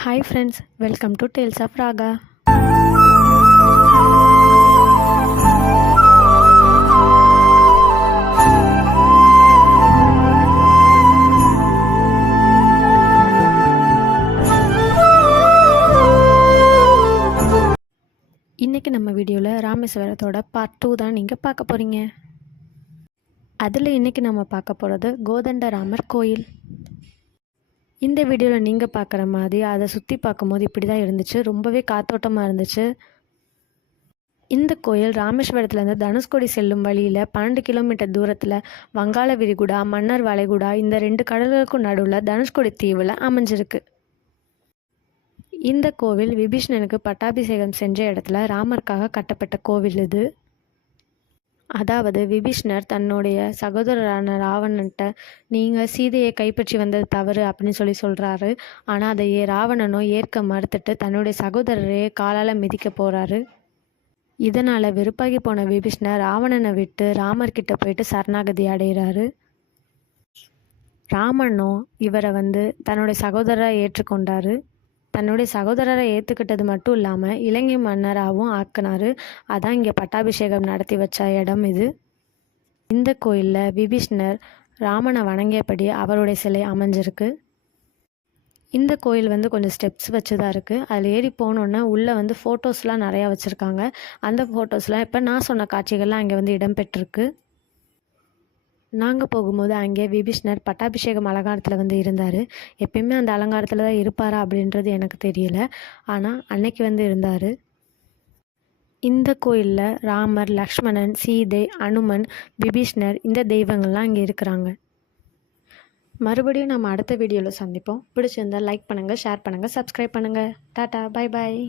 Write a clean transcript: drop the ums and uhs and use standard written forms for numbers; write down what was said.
Hi friends, welcome to Tales of Raga. இன்றைக்கி நம்ம வீடியோவில் ராமேஸ்வரத்தோட பார்ட் 2 தான் நீங்கள் பார்க்க போகிறீங்க. அதில் இன்றைக்கி நம்ம பார்க்க போகிறது கோதண்டராமர் கோயில். இந்த வீடியோவில் நீங்கள் பார்க்குற மாதிரி அதை சுற்றி பார்க்கும்போது இப்படி தான் இருந்துச்சு. ரொம்பவே காத்தோட்டமாக இருந்துச்சு. இந்த கோயில் ராமேஸ்வரத்துலேருந்து தனுஷ்கோடி செல்லும் வழியில் 12 கிலோமீட்டர் தூரத்தில் வங்காள விரிகுடா, மன்னர் வளைகுடா இந்த 2 கடல்களுக்கும் நடுவில் தனுஷ்கோடி தீவில் அமைஞ்சிருக்கு. இந்த கோவில் விபீஷ்ணனுக்கு பட்டாபிஷேகம் செஞ்ச இடத்துல ராமருக்காக கட்டப்பட்ட கோவில் இது. அதாவது விபீஷ்ணர் தன்னுடைய சகோதரரான ராவணன்ட்ட நீங்கள் சீதையை கைப்பற்றி வந்தது தவறு அப்படின்னு சொல்கிறாரு. ஆனால் அதை ராவணனோ ஏற்க மறுத்துட்டு தன்னுடைய சகோதரரையே காலால் மிதிக்க போகிறாரு. இதனால் வெறுப்பாகி போன விபீஷ்ணர் ராவணனை விட்டு ராமர்கிட்ட போயிட்டு சரணாகதி அடைகிறாரு. ராமனோ இவரை தன்னுடைய சகோதரரை ஏற்றுக்கொண்டார். தன்னுடைய சகோதரரை ஏற்றுக்கிட்டது மட்டும் இல்லாமல் இலங்கை மன்னராகவும் ஆக்கினார். அதான் இங்கே பட்டாபிஷேகம் நடத்தி வச்ச இடம் இது. இந்த கோயிலில் விபீஷ்ணர் ராமனை வணங்கியபடி அவருடைய சிலை அமைஞ்சிருக்கு. இந்த கோயில் கொஞ்சம் ஸ்டெப்ஸ் வச்சு தான் இருக்குது. அதில் ஏறி போனோன்னே உள்ளே ஃபோட்டோஸ்லாம் நிறையா வச்சுருக்காங்க. அந்த ஃபோட்டோஸ்லாம் இப்போ நான் சொன்ன காட்சிகள்லாம் அங்கே இடம்பெற்றிருக்கு. நாங்கள் போகும்போது அங்கே விபீஷ்ணர் பட்டாபிஷேகம் அலங்காரத்தில் இருந்தார். எப்பயுமே அந்த அலங்காரத்தில் தான் இருப்பாரா அப்படின்றது எனக்கு தெரியல. ஆனால் அன்னைக்கு இருந்தார். இந்த கோயிலில் ராமர், லக்ஷ்மணன், சீதை, அனுமன், விபீஷ்ணர் இந்த தெய்வங்கள்லாம் இங்கே இருக்கிறாங்க. மறுபடியும் நம்ம அடுத்த வீடியோவில் சந்திப்போம். பிடிச்சிருந்தால் லைக் பண்ணுங்கள், ஷேர் பண்ணுங்கள், சப்ஸ்கிரைப் பண்ணுங்கள். Tata, bye bye.